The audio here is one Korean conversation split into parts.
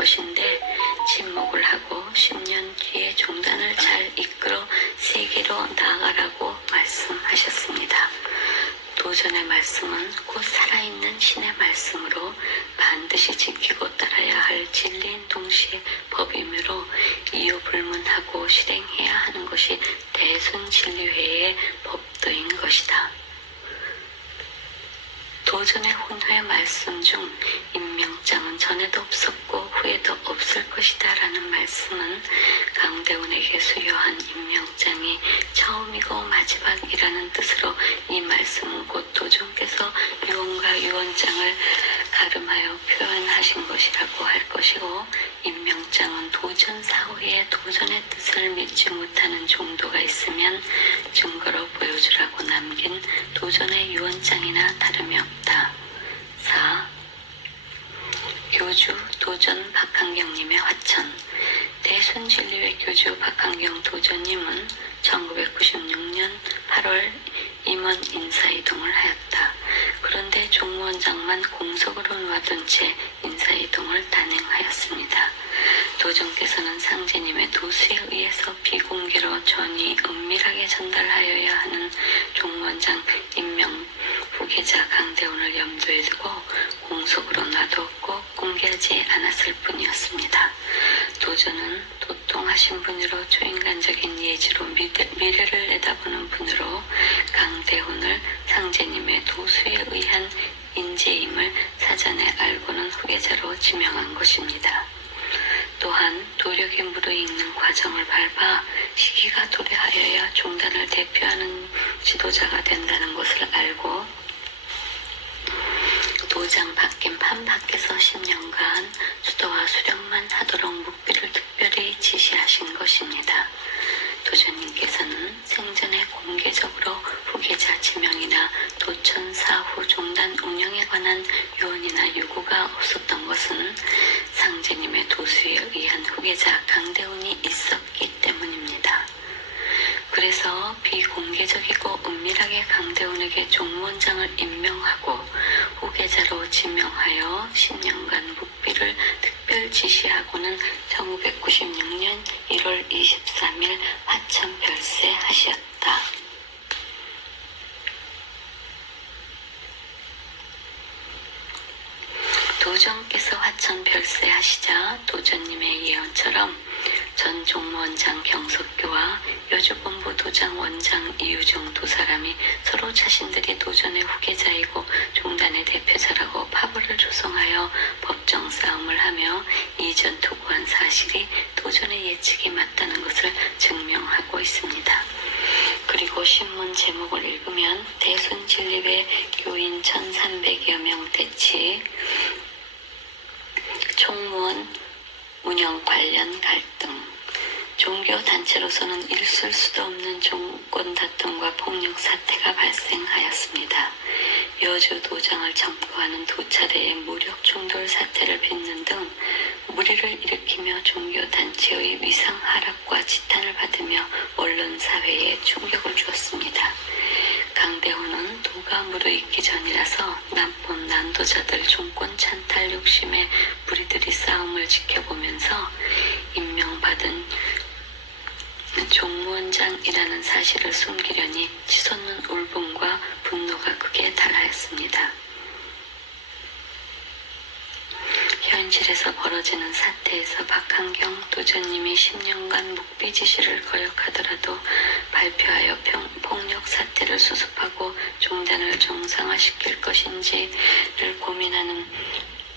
것인데 침묵을 하고 10년 뒤에 종단을 잘 이끌어 세계로 나아가라고 말씀하셨습니다. 도전의 말씀은 곧 살아있는 신의 말씀으로 반드시 지키고 따라야 할 진리인 동시에 법이므로 이유불문하고 실행해야 하는 것이 대순진리회의 법도인 것이다. 도전의 혼회 말씀 중 임명장은 전에도 없었고 후에도 없을 것이다 라는 말씀은 강대훈에게 수여한 임명장이 처음이고 마지막이라는 뜻으로 이 말씀은 곧 도전께서 유언과 유언장을 가름하여 표현하신 것이라고 할 것이고 임명장은 도전 사후에 도전의 뜻을 믿지 못하는 정도가 있으면 증거로 보여주라고 남긴 도전의 유언장이나 다름이 없다. 4. 교주 도전 박한경님의 화천 대순 진리회 교주 박한경 도전님은 1996년 8월 임원 인사이동을 하였다. 그런데 종무원장만 공석으로 놔둔 채 인사이동을 단행하였습니다. 도전께서는 상제님의 도수에 의해서 비공개로 전이 은밀하게 전달하여야 하는 종무원장 임명 후계자 강대훈을 염두에 두고 공속으로 놔두었고 공개하지 않았을 뿐이었습니다. 도전은 도통하신 분으로 초인간적인 예지로 미래, 미래를 내다보는 분으로 강대훈을 상제님의 도수에 의한 인재임을 사전에 알고는 후계자로 지명한 것입니다. 또한 도력이 무르익는 과정을 밟아 시기가 도래하여야 종단을 대표하는 지도자가 된다는 것을 알고 도장 바뀐 판 밖에서 10년간 수도와 수령만 하도록 묵비를 특별히 지시하신 것입니다. 도전님께서는 생전에 공개적으로 후계자 지명이나 도천 사후 종단 운영에 관한 요원이나 요구가 없었던 것은 상제님의 도수에 의한 후계자 강대훈이 있었기 때문입니다. 그래서 비공개적이고 은밀하게 강대훈에게 종무원장을 임명하고 후계자로 지명하여 10년간 묵비를 특별 지시하고는 1996년 1월 23일 화천 별세 하셨다. 도전께서 화천 별세 하시자 도전님의 예언처럼 전 종무원장 경석교와 여주본부 도장 원장 이유정 두 사람이 서로 자신들이 도전의 후계자이고 종단의 대표자라고 파벌을 조성하여 법정 싸움을 하며 이전 투구한 사실이 도전의 예측이 맞다는 것을 증명하고 있습니다. 그리고 신문 제목을 읽으면 대순 진립의 교인 1300여 명 대치 총무원 운영 관련 갈등 종교 단체로서는 있을 수도 없는 정권 다툼과 폭력 사태가 발생하였습니다. 여주 도장을 점거하는 두 차례의 무력 충돌 사태를 빚는 등 무리를 일으키며 종교 단체의 위상 하락과 지탄을 받으며 언론 사회에 충격을 주었습니다. 강대호는 도가 무르익기 전이라서 남폰 난도자들 종권 찬탈 욕심에 무리들이 싸움을 지켜보면서 임명받은 종무원장이라는 사실을 숨기려니 치솟는 울분과 분노가 극에 달하였습니다. 현실에서 벌어지는 사태에서 박한경 도전님이 10년간 묵비 지시를 거역하더라도 발표하여 평, 폭력 사태를 수습하고 종단을 정상화시킬 것인지를 고민하는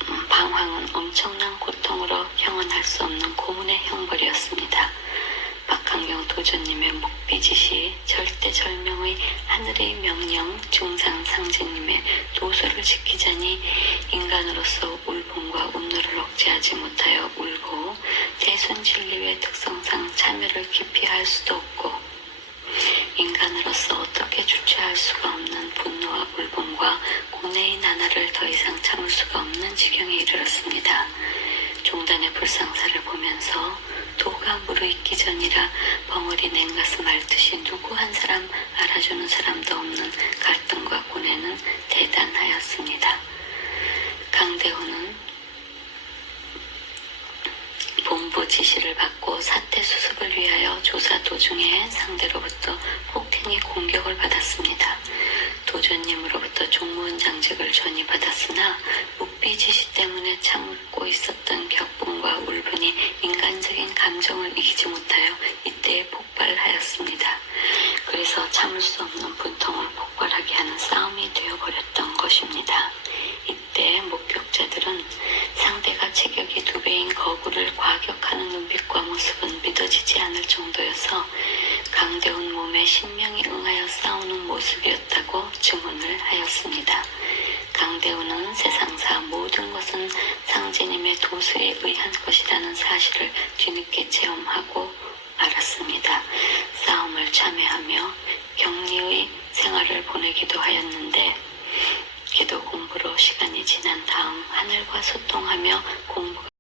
음, 방황은 엄청난 고통으로 형언할 수 없는 고문의 형벌이었습니다. 박한경 도전님의 묵비 지시, 절대절명의 하늘의 명령, 중상상제님의 도서를 지키자니 인간으로서 울 분과 운노를 억제하지 못하여 울고 대순 진리의 특성상 참여를 깊이 할 수도 없고 인간으로서 어떻게 주체할 수가 없는 분노와 울분과 고뇌의 나날을 더 이상 참을 수가 없는 지경에 이르렀습니다. 종단의 불상사를 보면서 도가 무르익기 전이라 벙어리 냉가슴 앓듯이 누구 한 사람 알아주는 사람도 없는 갈등과 고뇌는 대단하였습니다. 강대호는 지시를 받고 사태 수습을 위하여 조사 도중에 상대로부터 폭행의 공격을 받았습니다. 도전님으로부터 종무원 장직을 전이받았으나 묵비 지시 때문에 참고 있었던 격분과 울분이 인간적인 감정을 이기지 이 과격하는 눈빛과 모습은 믿어지지 않을 정도여서 강대훈 몸에 신명이 응하여 싸우는 모습이었다고 증언을 하였습니다. 강대훈은 세상사 모든 것은 상제님의 도수에 의한 것이라는 사실을 뒤늦게 체험하고 알았습니다. 싸움을 참여하며 격리의 생활을 보내기도 하였는데 기도 공부로 시간이 지난 다음 하늘과 소통하며 공부가